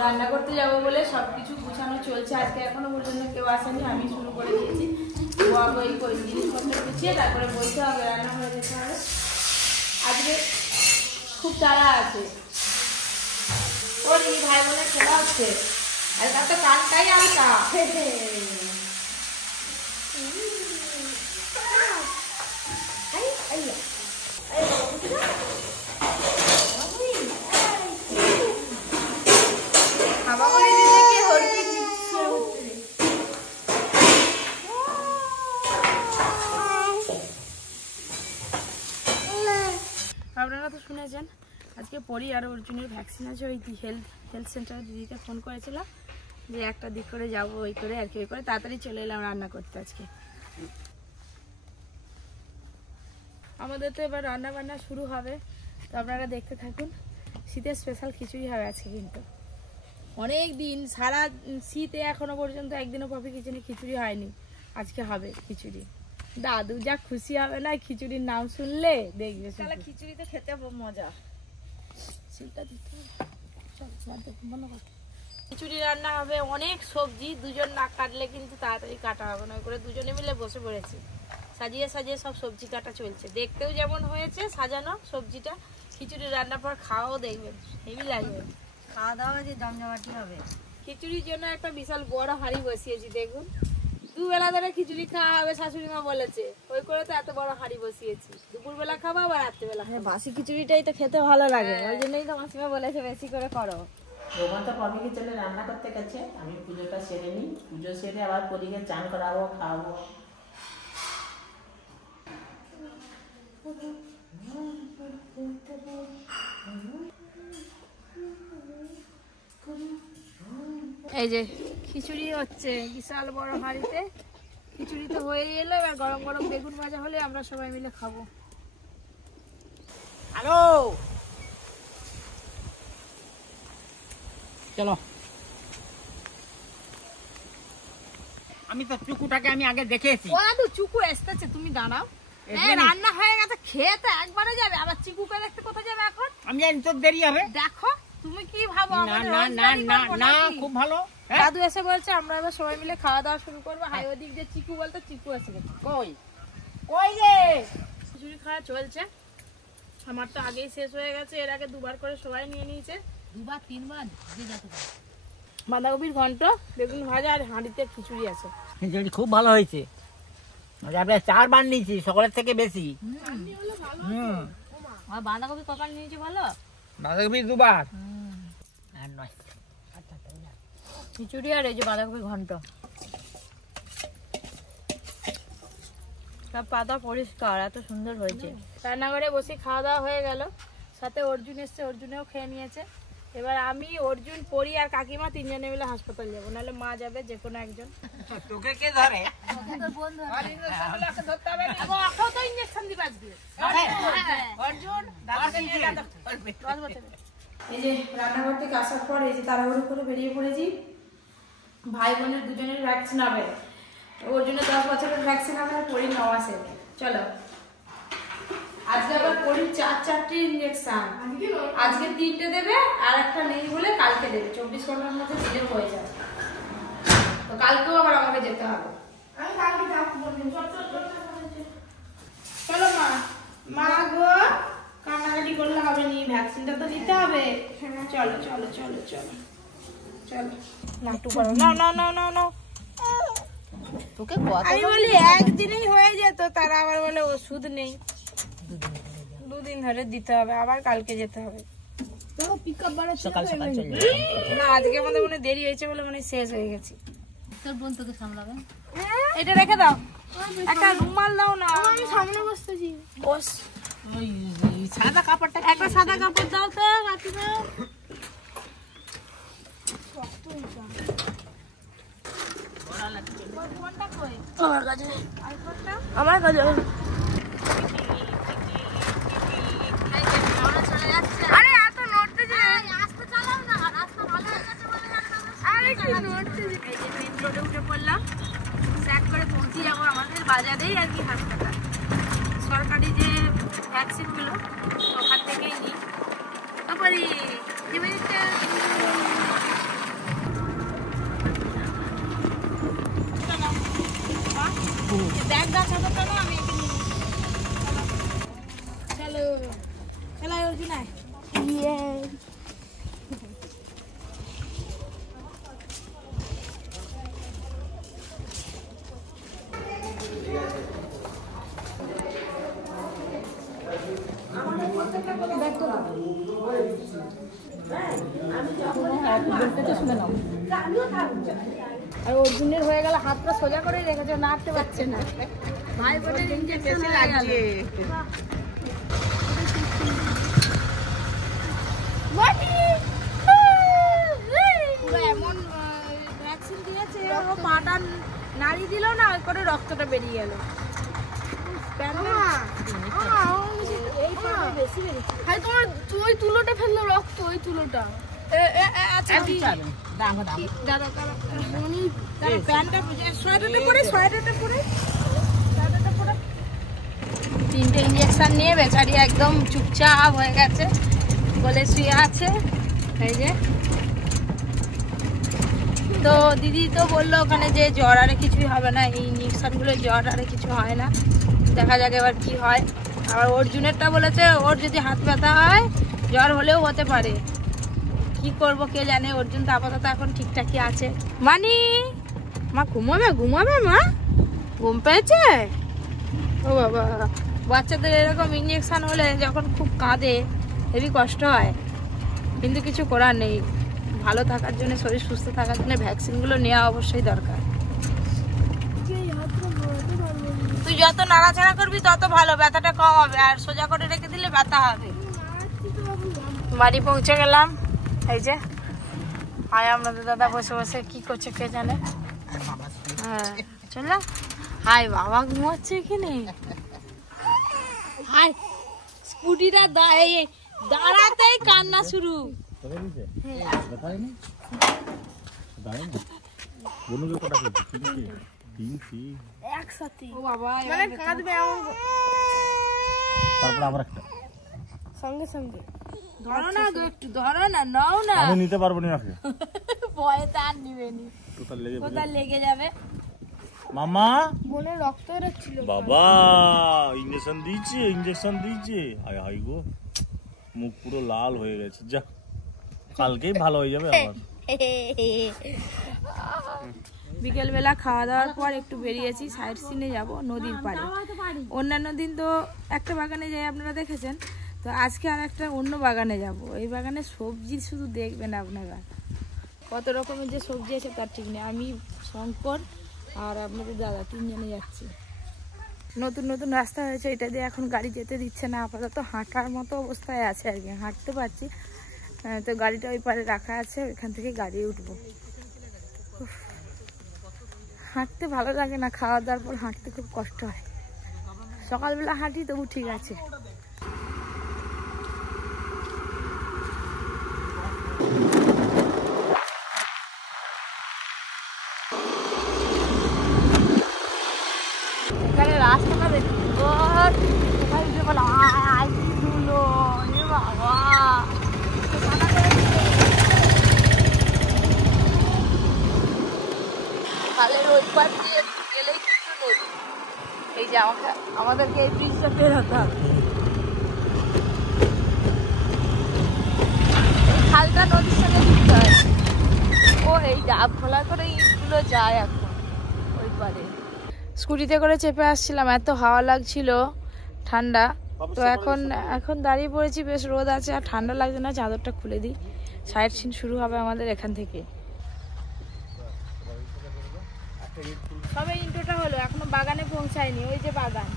রান্না করতে যাবো বলে সবকিছু গুছানো চলছে। আজকে এখনো পর্যন্ত কেউ আসেনি, আমি শুরু করে দিয়েছি। ওই জিনিসপত্র গুছিয়ে তারপরে বলতে হবে, রান্না হয়ে যেতে হবে। আজকে খুব তাড়া আছে, ওর ভাই বোনের খেলা হচ্ছে, আর তার তো কানটাই আলতা। আপনারা তো শুনেছেন আজকে পরি আর অর্জুনের ভ্যাকসিন আছে। ওই হেলথ সেন্টারে দিদিকে ফোন করেছিলাম যে একটা দিক করে যাবো, ওই করে আর কি, ওই করে তাড়াতাড়ি চলে এলাম রান্না করতে। আজকে আমাদের তো এবার রান্না বান্না শুরু হবে, তো আপনারা দেখতে থাকুন। শীতের স্পেশাল খিচুড়ি হবে আজকে, কিন্তু অনেক দিন সারা শীতে এখনো পর্যন্ত একদিনও পপি কিচেনে খিচুড়ি হয়নি, আজকে হবে খিচুড়ি। দাদু যা খুশি হবে না খিচুড়ির নাম শুনলে, দেখবে তাহলে খিচুড়িতে খেতে মজা। খিচুড়ি রান্না হবে, অনেক সবজি, দুজন না কাটলে কিন্তু তাড়াতাড়ি কাটা হবে না, করে দুজনে মিলে বসে পড়েছি, সাজিয়ে সাজিয়ে সব সবজি কাটা চলছে। দেখতেও যেমন হয়েছে সাজানো সবজিটা, খিচুড়ি রান্নার পর খাওয়াও দেখবেন হেভি লাগবে। খাওয়া দাওয়া যে জমজমাটি হবে। খিচুড়ির জন্য একটা বিশাল বড় হাঁড়ি বসিয়েছি, দেখুন দুবেলা ধরে খিচুড়ি খাওয়া হবে, শাশুড়ি মা বলেছে, ওই করে তো এত বড় হাঁড়ি বসিয়েছি। দুপুরবেলা খাবো আবার রাত্রেবেলা। বাসি খিচুড়িটাই তো খেতে ভালো লাগে, ওই জন্যই তো মাসিমা বলেছে বেশি করে করো। রোমান তো পপি কিচেনে রান্না করতে গেছে, আমি পুজোটা সেরে নিই, পুজো সেরে আবার পরীকে চান করাবো, খাওয়াবো। এই যে খিচুড়ি হচ্ছে বিশাল বড় হাঁড়িতে, খিচুড়ি তো হয়ে এলো, এবার গরম গরম বেগুন ভাজা হলে আমরা সবাই মিলে খাবো। হ্যালো, চলো। আমি তো চুকুটাকে আমি আগে দেখেছি। ও দাদু চুকু আসতেছে, তুমি দাঁড়াও। রান্না হয়ে গেছে, খেয়ে তো একবারে যাবে, আবার চিকুকে দেখতে কোথায় যাবে এখন? আমি জানি তোর দেরি হবে। দেখো তুমি কি ভাবো? না না না না না, খুব ভালো। দাদু এসে বলছে আমরা এবার সবাই মিলে খাওয়া দাওয়া শুরু করবো। হাই ওদিক দিয়ে চিকু বলতো, চিকু এসে গেছে। কই কই রে? খিচুড়ি খাওয়া চলছে, আমার তো আগেই শেষ হয়ে গেছে, এর আগে দুবার করে সবাই নিয়ে নিয়েছে, দুবার তিনবার। বাঁধাকপির ঘন্ট, বেগুন ভাজা আর হাঁড়িতে খিচুড়ি আছে। খিচুড়ি খুব ভালো হয়েছে, আমরা 4 বার নিয়েছি, সকলের থেকে বেশি। বাঁধাকপি কপাল নিয়েছে ভালো, বাঁধাকপি 2 বার আর নয়। খিচুড়ি আর এই যে বাঁধাকপি ঘন্ট, সব পাতা পরিষ্কার, এত সুন্দর হয়েছে। রান্নাঘরে বসে খাওয়া দাওয়া হয়ে গেল, সাথে অর্জুন এসছে, অর্জুনেও খেয়ে নিয়েছে। এবার আমি, অর্জুন, পরি আর কাকিমা তিনজনে মিলে হাসপাতাল যাবো, নাহলে মা যাবে, যে কোনো একজন। তোকে কে ধরে? এই যে রান্নাঘর থেকে আসার পর এই যে তাড়াহুড়ো করে বেরিয়ে পড়েছি, ভাই বোনের দুজনের ভ্যাকসিন হবে। ওর জন্য 10 বছরের ভ্যাকসিন হবে, পরি 9 মাসের। চলো, আজকে আবার পরির 4টি ইঞ্জেকশন, আজকে 3টে দেবে, আর একটা নেই বলে কালকে দেবে, 24 ঘন্টার মধ্যে দিলে হয়ে যাবে। তো কালকেও আবার আমাকে যেতে হবে। চলো মা, মা গো কান্নাকাটি করলে হবে নি, ভ্যাকসিনটা তো নিতে হবে। চলো চলো চলো চলো চলো, নাটু করো, না না না না না, তোকে আমি বলি একদিনেই হয়ে যেত, তারা আবার বলে ওষুধ নেই, 2 দিন ধরে দিতে হবে, আবার কালকে যেতে হবে। সকাল সকাল চলে না, আজকে আমাদের মনে দেরি হয়েছে বলে মনে শেষ হয়ে গেছে। তোর বোন তোকে সামলাবে, এটা রেখে দাও, একটা রুমাল দাও না, আমি সামনে বসতেছি। বস, ওই সাদা কাপড়টা, একটা সাদা কাপড় দাও তো কাকিমা। আমার কাছে আরে এত নড়তে যে আস্তে চালাও না, রাস্তা ভালো হয়ে গেছে বলে। আরে কি নড়তে, এই যে মেইন রোডে উঠে পড়লাম, স্যাক করে পৌঁছে যাবো আমাদের বাজারেই আর কি হাসপাতাল। সরকারি যে ভ্যাকসিনগুলো ওখান থেকেই নিই। তারপরে ব্যাগটা চাদরটা না আমি এখানে নিয়ে চলো চলো অর্জুন আয় ইয়ে আর অর্জুনের হয়ে গেল হাতটা সোজা করে রেখেছে নাড়তে পারছে না ভাই বোনের ইনজেকশন লাগছে এমন ভ্যাকসিন দিয়েছে ও পাটা নাড়ি দিল না ওই করে রক্তটা বেরিয়ে গেল ওই তুলোটা ফেললো রক্ত ওই তুলোটা তিনটে ইঞ্জেকশন নিয়ে বেচারি একদম চুপচাপ হয়ে গেছে বলে শুয়ে আছে এই যে তো দিদি তো বললো ওখানে যে জ্বর আরে কিছুই হবে না এই ইঞ্জেকশনগুলো জ্বর আরে কিছু হয় না দেখা যাক এবার কি হয় আবার অর্জুনেরটা বলেছে ওর যদি হাত ব্যথা হয় জ্বর হলেও হতে পারে কি করব কে জানে অর্জুন তো আপাতত এখন ঠিকঠাকই আছে মানি মা ঘুমাবে মা ঘুম পেয়েছে ও বাবা বাচ্চাদের এরকম ইঞ্জেকশন হলে যখন খুব কাঁদে হেবি কষ্ট হয় কিন্তু কিছু করার নেই ভালো থাকার জন্য শরীর সুস্থ থাকার জন্য ভ্যাকসিনগুলো নেওয়া অবশ্যই দরকার তুই যত নাড়াচাড়া করবি তত ভালো ব্যথাটা কম হবে আর সোজা করে রেখে দিলে ব্যথা হবে বাড়ি পৌঁছে গেলাম এই যে হাই আপনাদের দাদা বসে বসে কি করছে কে জানে হ্যাঁ চলো হাই বাবা ঘুমাচ্ছে এখানে হাই স্কুটিটা দাঁড়াতেই কান্না শুরু একসাথে ও বাবা মানে কাঁদবে তারপর আবার একটা সঙ্গে সঙ্গে ধরো না একটু ধরো না নাও না আমি নিতে পারবো না আজকে ভয়ে তো আর নিবেনি কোথায় লেগে যাবে মামা মনে রক্ত বেরোচ্ছিল বাবা ইনজেকশন দিয়েছে হাই হাই গো মুখ পুরো লাল হয়ে গেছে যা কালকেই ভালো হয়ে যাবে আবার বিকেলবেলা খাওয়া দাওয়ার পর একটু বেরিয়েছি সাইড সিনে যাব নদীর পাড়ে অন্যান্য দিন তো একটা বাগানে যাই আপনারা দেখেছেন তো আজকে আর একটা অন্য বাগানে যাব এই বাগানে সবজি শুধু দেখবেন আপনারা কত রকমের যে সবজি আছে তার ঠিক নেই আমি শঙ্কর আর আপনাদের দাদা তিনজনে যাচ্ছি নতুন নতুন রাস্তা হয়েছে এটা দিয়ে এখন গাড়ি যেতে দিচ্ছে না আপাতত হাঁটার মতো অবস্থায় আছে আর কি হাঁটতে পারছি তো গাড়িটা ওই পারে রাখা আছে ওইখান থেকে গাড়ি উঠবো হাঁটতে ভালো লাগে না খাওয়া দাওয়ার পর হাঁটতে খুব কষ্ট হয় সকালবেলা হাঁটি তবু ঠিক আছে এখানে রাস্তাটা দেখি বাবা খালের ওই পার দিয়ে গেলেই কিন্তু নদী এই যে আমাদেরকে এই ব্রিজটা পেরোতে হবে খালটা নদীর সঙ্গে যুক্ত হয় ও এই ডাব খোলা করে ইটগুলো যায় এখন ওই পারে স্কুটিতে করে চেপে আসছিলাম এত হাওয়া লাগছিল ঠান্ডা তো এখন দাঁড়িয়ে পড়েছি বেশ রোদ আছে আর ঠান্ডা লাগছে না চাদরটা খুলে দিই সাইড সিন শুরু হবে আমাদের এখান থেকে সবে ইন্ট্রোটা হলো এখনো বাগানে পৌঁছায়নি ওই যে বাগান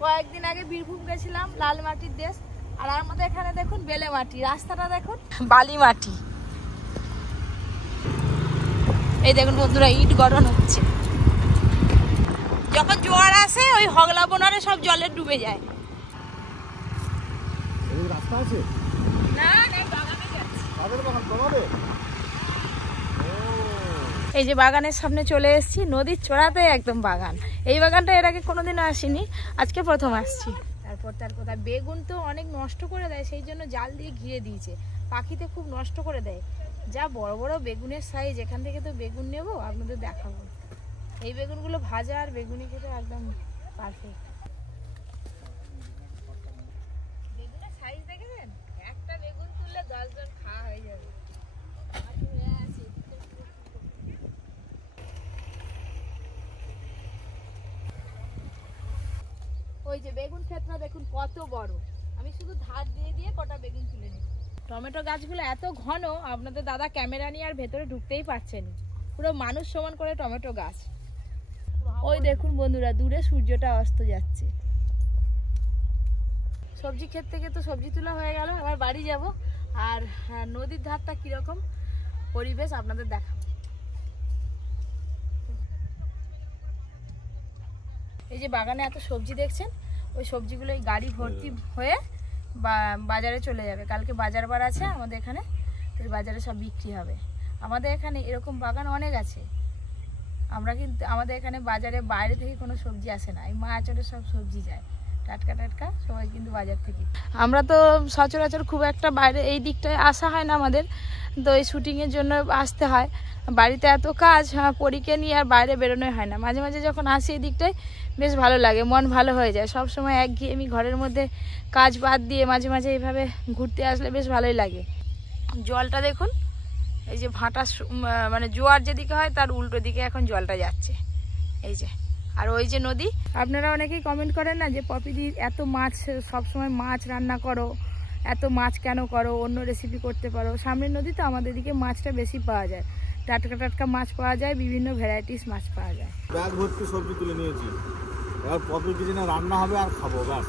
কয়েকদিন আগে বীরভূম গেছিলাম লাল মাটির দেশ আর আমাদের এখানে দেখুন বেলে মাটি রাস্তাটা দেখুন বালি মাটি এই দেখুন বন্ধুরা ইট গড়ন হচ্ছে যখন জোয়ার আসে ওই হগলা বোনারে সব জলে ডুবে যায় রাস্তা আছে না বাগানে যাচ্ছে এই যে বাগানের সামনে চলে এসেছি নদীর চড়াতে একদম বাগান এই বাগানটা এর আগে কোনোদিনও আসিনি আজকে প্রথম আসছি তারপর তার কথা বেগুন তো অনেক নষ্ট করে দেয় সেই জন্য জাল দিয়ে ঘিরে দিয়েছে পাখিতে খুব নষ্ট করে দেয় যা বড় বড় বেগুনের সাইজ এখান থেকে তো বেগুন নেব আপনাদের দেখাবো এই বেগুনগুলো ভাজা আর বেগুনি খেতে একদম পারফেক্ট। বেগুনের সাইজ দেখেছেন? একটা বেগুন তুললে 10 জন খাওয়া হয়ে যাবে। ওই যে বেগুন ক্ষেতটা দেখুন কত বড়, আমি শুধু ধার দিয়ে দিয়ে কটা বেগুন তুলে নিই। টমেটো গাছগুলো এত ঘন, আপনাদের দাদা ক্যামেরা নিয়ে আর ভেতরে ঢুকতেই পারছেন, পুরো মানুষ সমান করে টমেটো গাছ। ওই দেখুন বন্ধুরা, দূরে সূর্যটা অস্ত যাচ্ছে। সবজি ক্ষেত থেকে তো সবজি তোলা হয়ে গেল, এবার বাড়ি যাব। আর নদীর ধারটা কিরকম পরিবেশ আপনাদের দেখাবো। এই যে বাগানে এত সবজি দেখছেন, ওই সবজিগুলো এই গাড়ি ভর্তি হয়ে বাজারে চলে যাবে। কালকে বাজার বার আছে আমাদের এখানে, তো বাজারে সব বিক্রি হবে। আমাদের এখানে এরকম বাগান অনেক আছে। আমরা কিন্তু আমাদের এখানে বাজারে বাইরে থেকে কোনো সবজি আসে না, এই মায়াচরে সব সবজি যায় টাটকা টাটকা, সবাই কিন্তু বাজার থেকে। আমরা তো সচরাচর খুব একটা বাইরে এই দিকটায় আসা হয় না আমাদের, তো এই শুটিংয়ের জন্য আসতে হয়। বাড়িতে এত কাজ, পরীকে নিয়ে আর বাইরে বেরোনোই হয় না। মাঝে মাঝে যখন আসি এই দিকটায় বেশ ভালো লাগে, মন ভালো হয়ে যায়। সব সময় একঘেয়েমি ঘরের মধ্যে কাজ বাদ দিয়ে মাঝে মাঝে এইভাবে ঘুরতে আসলে বেশ ভালোই লাগে। জলটা দেখুন, এই যে ভাটা মানে জোয়ার যেদিকে হয় তার উল্টো দিকে এখন জলটা যাচ্ছে, এই যে। আর ওই যে নদী, আপনারা অনেকেই কমেন্ট করেন না যে পপিদি এত মাছ, সবসময় মাছ রান্না করো, এত মাছ কেন করো, অন্য রেসিপি করতে পারো। সামনের নদী তো, আমাদের দিকে মাছটা বেশি পাওয়া যায়, টাটকা টাটকা মাছ পাওয়া যায়, বিভিন্ন ভ্যারাইটিস মাছ পাওয়া যায়। ব্যাগ ভর্তি সবজি তুলে নিয়েছি, এবার পপি কিছু না রান্না হবে আর খাবো, ব্যাস।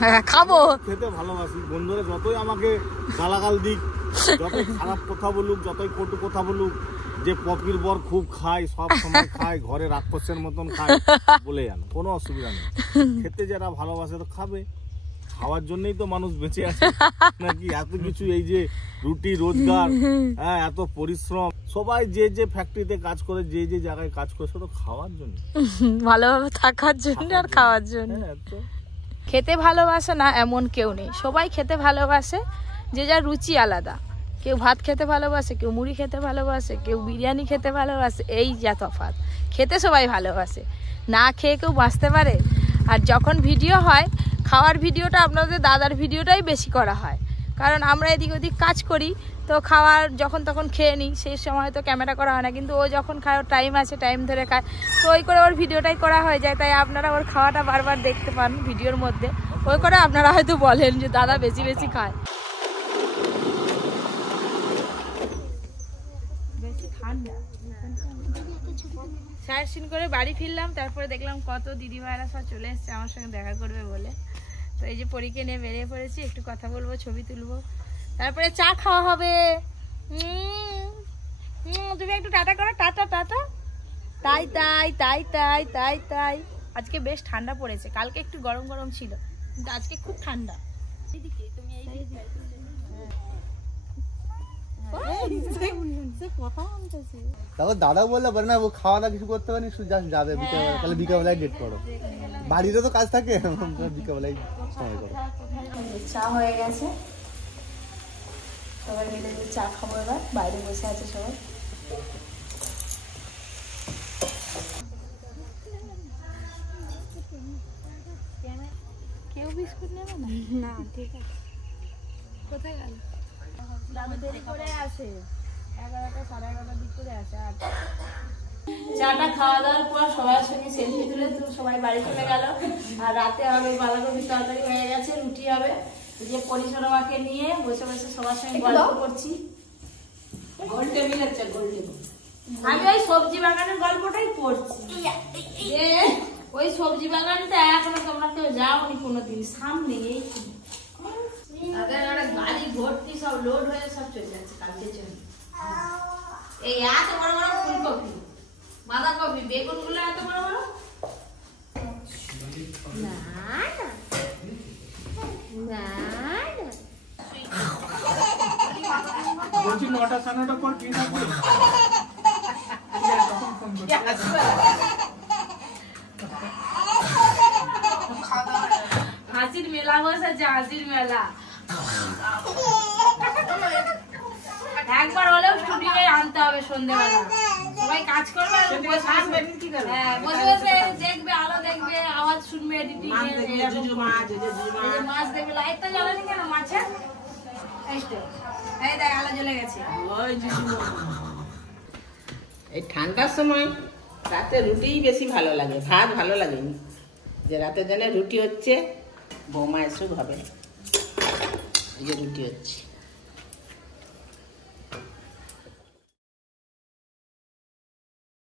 হ্যাঁ খাবো, খেতে ভালোবাসি। বন্ধুরা যতই আমাকে গালাগাল দিক, যতই খারাপ কথা বলুক, যতই কটু কথা বলুক, যে পপির বর খুব খায়, সব সময় খায়, ঘরে রাক্ষসের মতন খায়, বলে জানো কোনো অসুবিধা নেই। খেতে যারা ভালোবাসে তো খাবে, খাওয়ার জন্যই তো মানুষ বেঁচে আছে নাকি? এত কিছু, এই যে রুটি রোজগার, হ্যাঁ এত পরিশ্রম, সবাই যে যে ফ্যাক্টরিতে কাজ করে, যে যে জায়গায় কাজ করে, সেটা খাওয়ার জন্য, ভালোভাবে থাকার জন্য আর খাওয়ার জন্য। খেতে ভালোবাসে না এমন কেউ নেই, সবাই খেতে ভালোবাসে, যে যার রুচি আলাদা। কেউ ভাত খেতে ভালোবাসে, কেউ মুড়ি খেতে ভালোবাসে, কেউ বিরিয়ানি খেতে ভালোবাসে, এই যা তফাৎ। খেতে সবাই ভালোবাসে, না খেয়ে কেউ বাঁচতে পারে? আর যখন ভিডিও হয়, খাওয়ার ভিডিওটা আপনাদের দাদার ভিডিওটাই বেশি করা হয়, কারণ আমরা এদিক ওদিক কাজ করি, তো খাওয়ার যখন তখন খেয়ে নিই, সেই সময় তো ক্যামেরা করা হয় না। কিন্তু ও যখন খায়, ওর টাইম আছে, টাইম ধরে খায়, তো ওই করে ওর ভিডিওটাই করা হয়ে যায়। তাই আপনারা ওর খাওয়াটা বারবার দেখতে পান ভিডিওর মধ্যে, ওই করে আপনারা হয়তো বলেন যে দাদা বেশি বেশি খায়। সারাদিন করে বাড়ি ফিরলাম, তারপরে দেখলাম কত দিদিভাইরা সব চলে এসছে আমার সঙ্গে দেখা করবে বলে। তো এই যে পরীকে নিয়ে বেরিয়ে পড়েছি, একটু কথা বলবো, ছবি তুলবো, তারপরে চা খাওয়া হবে। তুমি একটু টাটা করো, টাটা টাটা। তাই তাই তাই তাই তাই তাই। আজকে বেশ ঠান্ডা পড়েছে, কালকে একটু গরম গরম ছিল, কিন্তু আজকে খুব ঠান্ডা। দাদা বললে পারে না, ও খাওয়া দাওয়া কিছু করতে পারেনি, শুধু জাস্ট যাবে বিকেলবেলা, তাহলে বিকেলবেলায় ডেট করো, বাড়িতে তো কাজ থাকে, বিকেলবেলায় সময় করো। চা হয়ে গেছে, সবাই মিলে চা খাবো এবার, বাইরে বসে আছে সবাই। কেউ বিস্কুট নেবে না? না ঠিক আছে। কোথায় গেল দাদু? দেরি করে আসে, 11টা সাড়ে 11টার দিক করে আসে। আর চাটা খাওয়া দাওয়ার পর সবার সঙ্গে সেলফি তুলে সবাই বাড়ি চলে গেল। আর রাতে হবে বাঁধাকপির তরকারি হয়ে গেছে, রুটি হবে। যে পরিচালনাকে নিয়ে বসে বসে সবার সঙ্গে গল্প করছি। আমি ওই সবজি বাগানের গল্পটাই করছি, যে ওই সবজি বাগানটা এখনো তোমরা কেউ যাওনি কোনোদিন, সামনে এই গাড়ি ভর্তি সব লোড হয়ে সব চলে যাচ্ছে কালকের জন্য। এই এত বড় বড় ফুলকপি, বাঁধাকপি, বেগুন গুলো এত বড় বড় না না বলছি 9টা 9:30 পর কি থাকবে? হাসির মেলা বসেছে, হাসির মেলা। একবার হলেও স্টুডিওয়ে আনতে হবে সন্ধ্যেবেলা, সবাই কাজ করবে আর হ্যাঁ বসে বসে দেখবে, আলো দেখবে, আওয়াজ শুনবে, এডিটিং মাছ দেখবে। লাইটটা জ্বালানি কেন মাছের? এই দেখ আলো জ্বলে গেছে। এই ঠান্ডার সময় রাতে রুটিই বেশি ভালো লাগে, ভাত ভালো লাগেনি। যে রাতের জন্য রুটি হচ্ছে, বৌমা এসব হবে, এই যে রুটি হচ্ছে।